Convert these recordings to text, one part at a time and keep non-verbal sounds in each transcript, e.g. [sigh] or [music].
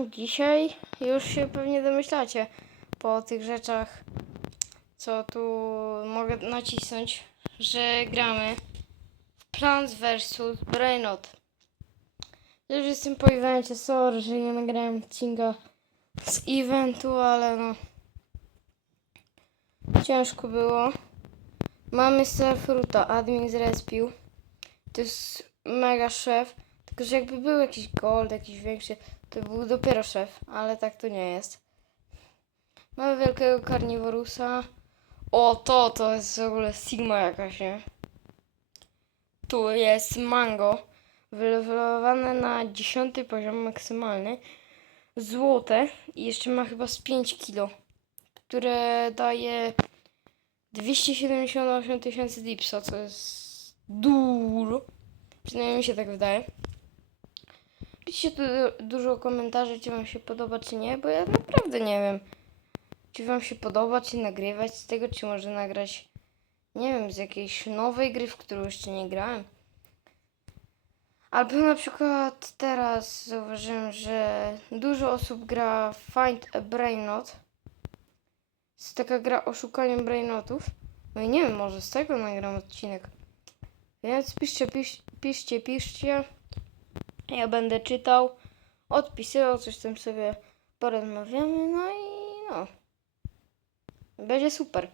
Dzisiaj już się pewnie domyślacie po tych rzeczach, co tu mogę nacisnąć, że gramy w Plants vs. Brainot. Już jestem po evencie, sorry, że nie nagrałem odcinka z eventu, ale no ciężko było. Mamy Starfruta, admin zrespił. To jest mega szef, tylko że jakby był jakiś gold, jakiś większy, to był dopiero szef, ale tak to nie jest. Mamy wielkiego karniworusa. O, to, to jest w ogóle Sigma jakaś, nie? Tu jest mango, wylewelowane na 10 poziom maksymalny. Złote i jeszcze ma chyba z 5 kilo, które daje 278 tysięcy dipsa, co jest dużo. Przynajmniej mi się tak wydaje. Piszcie tu du- dużo komentarzy, czy wam się podoba, czy nie, bo ja naprawdę nie wiem. Czy wam się podoba, czy nagrywać z tego, czy może nagrać, nie wiem, z jakiejś nowej gry, w którą jeszcze nie grałem. Albo na przykład teraz zauważyłem, że dużo osób gra Find a Brainot. Jest taka gra o szukaniu brainotów. No i nie wiem, może z tego nagram odcinek. Więc piszcie, pisz, piszcie, piszcie. Ja będę czytał, odpisywał, coś tam sobie porozmawiamy, no i no. Będzie super.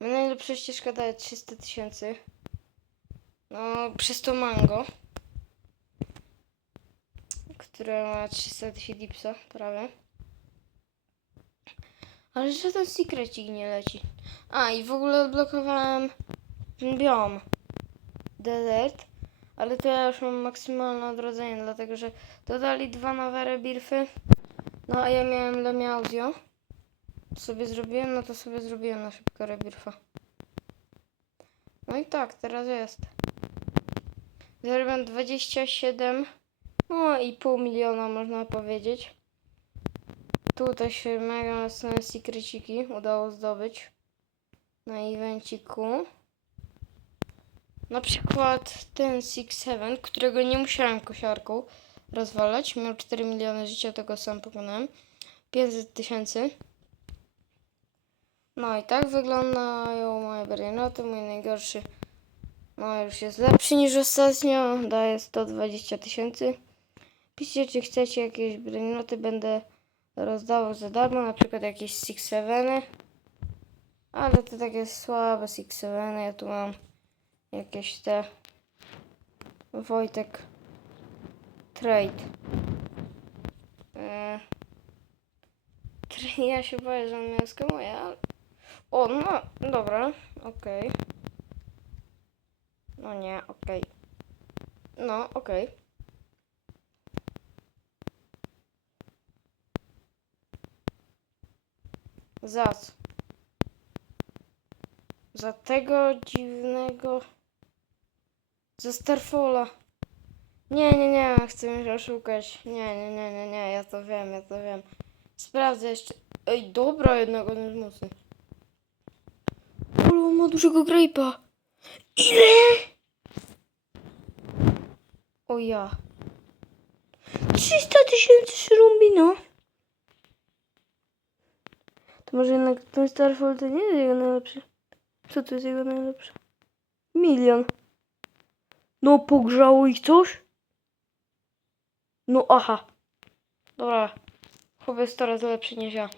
Najlepsza ścieżka daje 300 tysięcy. No, przez to mango. Które ma 300 tysięcy dipsa, prawie. Ale że ten secrecik nie leci. A, i w ogóle odblokowałem ten biom. Desert. Ale to ja już mam maksymalne odrodzenie, dlatego że dodali dwa nowe rebirfy. No a ja miałem Lemiauzio. Sobie zrobiłem, no to sobie zrobiłem na szybko rebirfa. No i tak, teraz jest. Zarobiłem 27, no i pół miliona można powiedzieć. Tutaj się mega mocne secreciki udało zdobyć na evenciku. Na przykład ten Six Seven, którego nie musiałem kosiarką rozwalać. Miał 4 miliony życia, tego sam pokonałem. 500 tysięcy. No i tak wyglądają moje brainoty. Mój najgorszy no już jest lepszy niż ostatnio. Daje 120 tysięcy. Piszcie, czy chcecie jakieś brainoty. Będę rozdawał za darmo, na przykład jakieś Six Seveny. Ale to takie słabe Six Seveny. Ja tu mam jakieś te Wojtek Trade. E... [laughs] tra- Ja się boję, że on mnie skamuje. O, no, dobra, okej. No nie, okej. No, okej. Za co? Za tego dziwnego... Za Starfalla. Nie, nie, nie, chcę mnie oszukać. Nie, nie, nie, nie, nie, ja to wiem, ja to wiem. Sprawdzę jeszcze. Ej, dobra, jednak on jest mocny. Ma dużego grape'a. Ile? O ja. 300 tysięcy szrumbino. To może jednak ten Starfall to nie jest jego najlepszy. Co to jest jego najlepsze? Milion. No, pogrzało ich coś? No, aha. Dobra. Chłop jest coraz lepszy niż ja.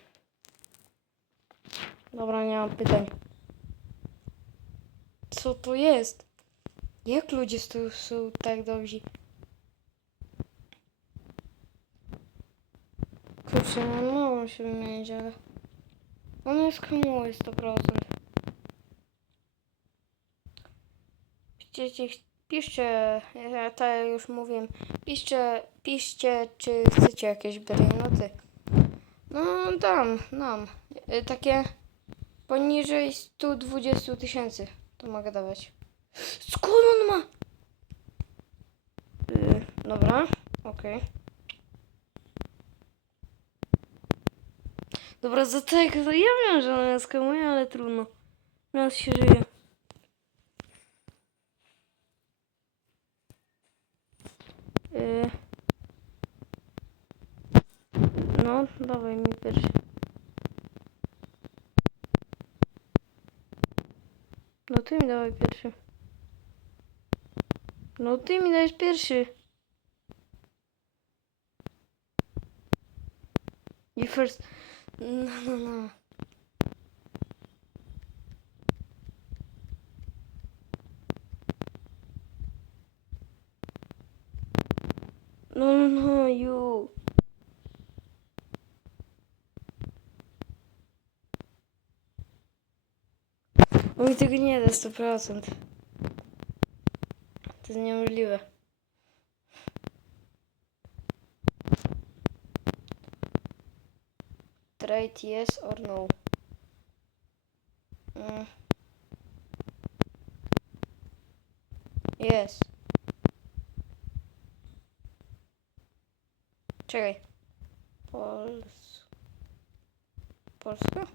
Dobra, nie mam pytań. Co to jest? Jak ludzie tu są tak dobrzy? Kurczę, no mogą się wymienić, ale... On jest komuły 100%. Piszcie, piszcie, ja już mówiłem, piszcie, piszcie, czy chcecie jakieś brainoty. No, dam, dam. Y, Takie poniżej 120 tysięcy to mogę dawać. Skąd on ma? Y, dobra, okej. Dobra, za tego, ja wiem, że ona skamuje, ale trudno. Raz się żyje. Y, No, dawaj mi pierwszy. No ty mi dawaj pierwszy. No ty mi dajesz pierwszy. You first. [laughs] No, no, no. No, no, no, you. On mi tego nie da 100%. To jest niemożliwe. Trade yes or no. Mm. Yes. Czekaj. Pols... Polska?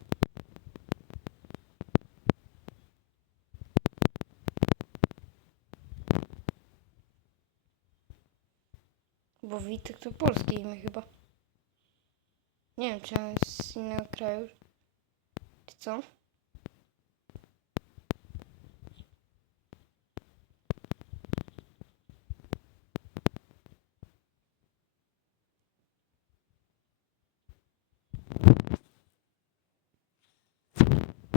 Bo Witek to polskie imię chyba. Nie wiem, czy on jest z innego kraju. Czy co?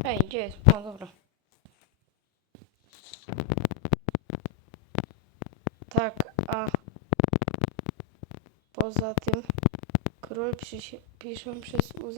Ej, gdzie jest? O, dobra. Tak, a poza tym król pisze, piszę przez U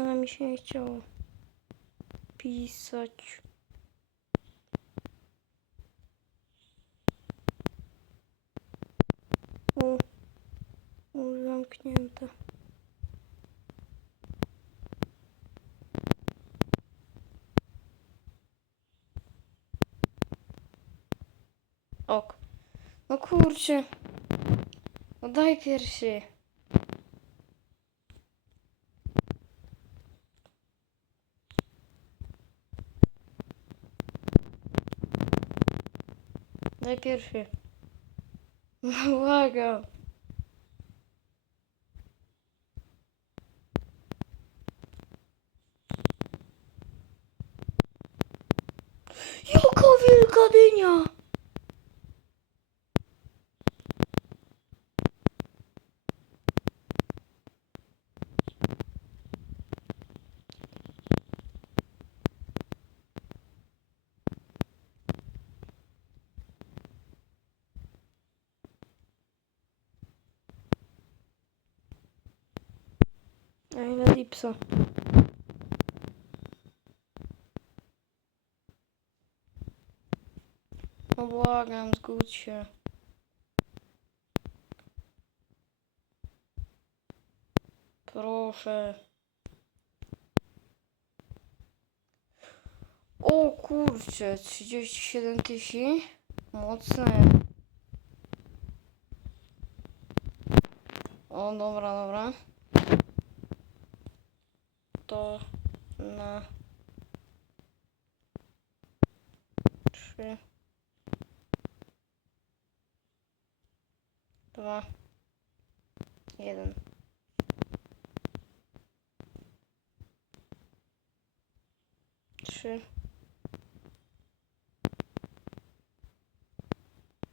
Ale mi się nie chciało pisać. U, u zamknięte. Ok. No kurczę. No daj pierwszy. Daj pierwszy. No. Jaka wielka dynia! A ile lipsa? No błagam, zgódź się. Proszę. O kurczę, 37 tysięcy? Mocne. O, dobra, dobra. To na trzy, dwa, jeden. Trzy,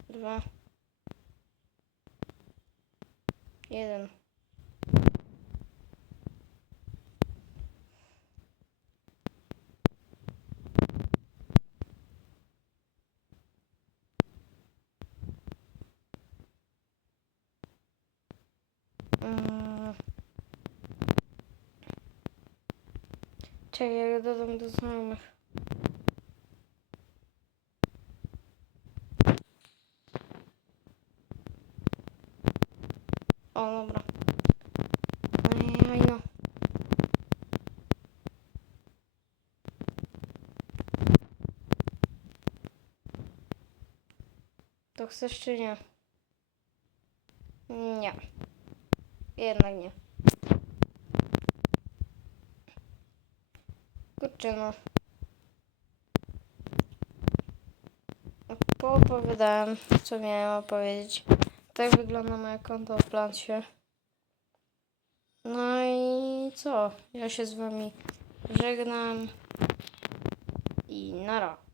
dwa, jeden. Czekaj, ja dodam do znajomych. O, dobra. Ajaj, no. To chcesz czy nie? Nie. Jednak nie. Kurczę no. Poopowiadałem, co miałem opowiedzieć. Tak wygląda moje konto w plancie. No i co? Ja się z wami żegnam. I nara.